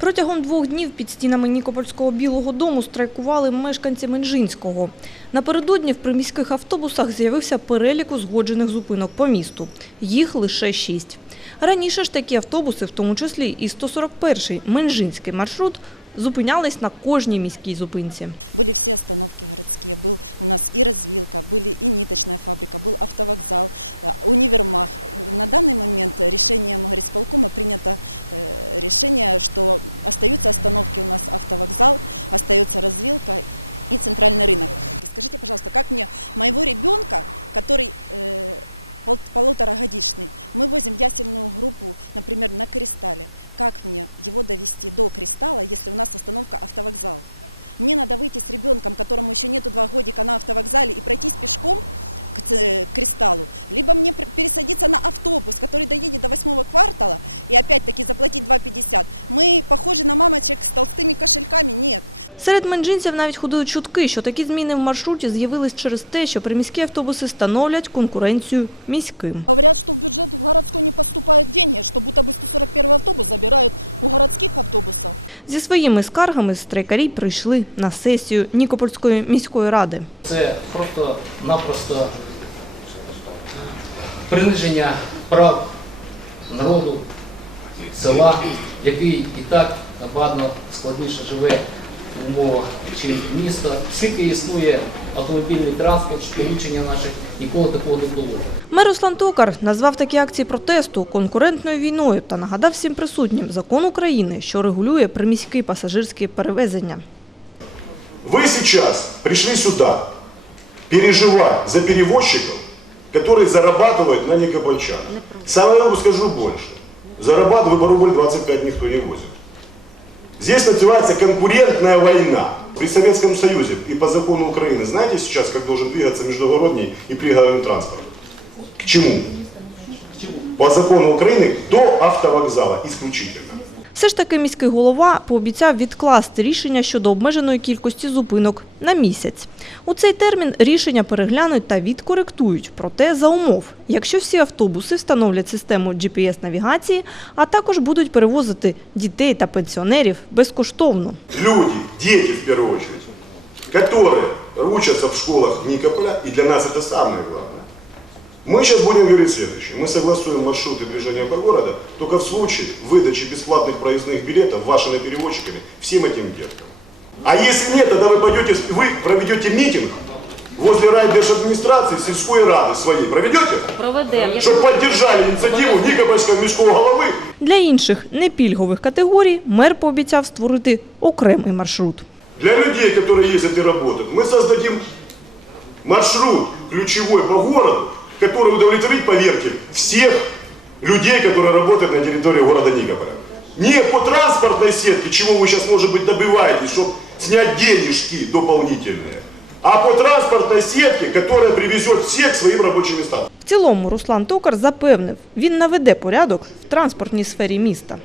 Протягом двох днів під стінами Нікопольського Білого дому страйкували мешканці Менжинського. Напередодні в приміських автобусах з'явився перелік узгоджених зупинок по місту. Їх лише шість. Раніше ж такі автобуси, в тому числі і 141-й Менжинський маршрут, зупинялись на кожній міській зупинці. Были все остановки городские. Был у нас и развилка, были и ниточная фабрика, был автовокзал, э, универмаг. На данный момент решением горисполкома принято э, решение, что остаются остановки у нас автовокзал, остается развилка и центральный рынок. Скажите, пожалуйста, как мне моего ребенка, который э, пол- полуторагодичный, мы возим ясельную группу, например, на Кристалле, как мне его довести до Кристалла, если у нас остановка автовокзал? Мне надо выйти с ребенком, которому еще нету два годика на автовокзале и пройтись пешком к ц- к кристаллу, либо мне пр- пересадиться на автобус, который доедет до восьмого квартала и опять-таки заплатить 2,50. Мы похожи на мамочек с толстыми кошельками? Нет. Серед менжинців навіть ходили чутки, що такі зміни в маршруті з'явились через те, що приміські автобуси становлять конкуренцію міським. Говорят, что в бюджет городской не поступают деньги, что будто бы 141 автобус забирают у городских автобусов. Зі своїми скаргами страйкарі прийшли на сесію Нікопольської міської ради. Це просто-напросто приниження прав народу, села, який і так набагато складніше живе в умовах чим міста. Скільки існує автомобільний транспорт, сполучення наших, ніколи такого не було. Мер Руслан Токар назвав такі акції протесту конкурентною війною та нагадав всім присутнім закон України, що регулює приміські пасажирські перевезення. Вы сейчас пришли сюда переживать за перевозчиков, которые зарабатывают на никопольчан. Сам я вам скажу больше. Зарабатывают рубль 25 никто не возит. Здесь называется конкурентная война. При Советском Союзе и по закону Украины, знаете сейчас, как должен двигаться междугородний и пригородный транспорт? К чему? К чому? По закону Украины до автовокзала исключительно. Все ж таки міський голова пообіцяв відкласти рішення щодо обмеженої кількості зупинок на місяць. У цей термін рішення переглянуть та відкоректують, проте за умов, якщо всі автобуси встановлять систему GPS-навігації, а також будуть перевозити дітей та пенсіонерів безкоштовно. люди, дети в первую очередь, которые учатся в школах Никополя, и для нас это самое главное. Мы сейчас будем говорить следующее. Мы согласуем маршруты движения по городу только в случае выдачи бесплатных проездных билетов вашими перевозчиками всем этим деткам. А если нет, тогда вы пойдете, вы проведете митинг возле райдержадминистрации сельской рады своей. Проведете? Чтобы поддержали инициативу Никопольского міського головы Для інших непільгових категорій мер пообіцяв створити окремий маршрут. Для людей, которые ездят и работают, мы создадим маршрут ключевой по городу, который удовлетворит, поверьте, всех людей, которые работают на территории города Никополя. Не по транспортной сетке, чего вы сейчас, может быть, добиваетесь, чтобы снять денежки дополнительные, а по транспортной сетке, которая привезет всех к своим рабочим местам. В цілому Руслан Токар запевнив, він наведе порядок в транспортній сфері міста.